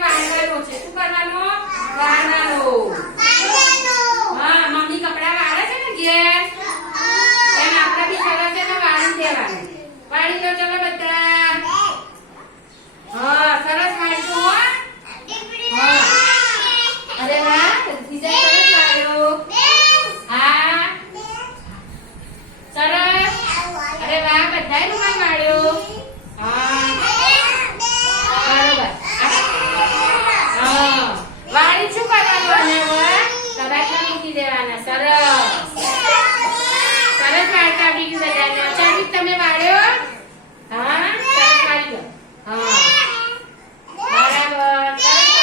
વાળવાનો છે. શું કરવાનો? વાળવાનો. હા, મમ્મી કપડા વાળે છે ને ઘેર? એમ આપણે બી સરસ છે ને વાળી દેવાનું. વાળી દો ચલો બધા. હા, સરસ વાળીશું હો. હા. અરે વાહ ડિઝાઇન સરસ હા. સરસ. અરે વાહ, બધાએ રૂમાલ વાળ્યો. बताना सरस सरस मैडम की बताना